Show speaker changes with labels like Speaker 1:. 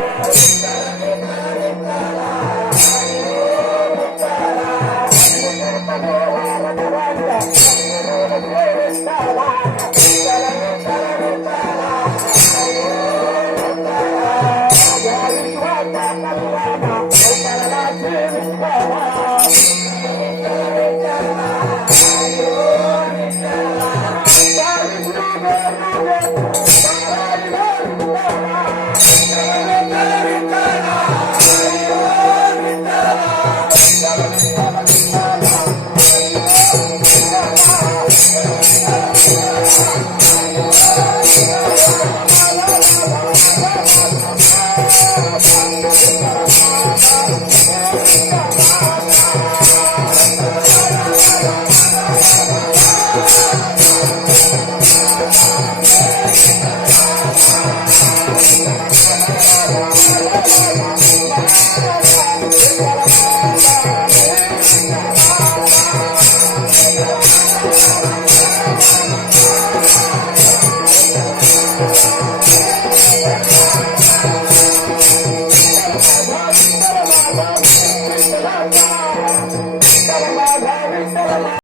Speaker 1: Thank آ جا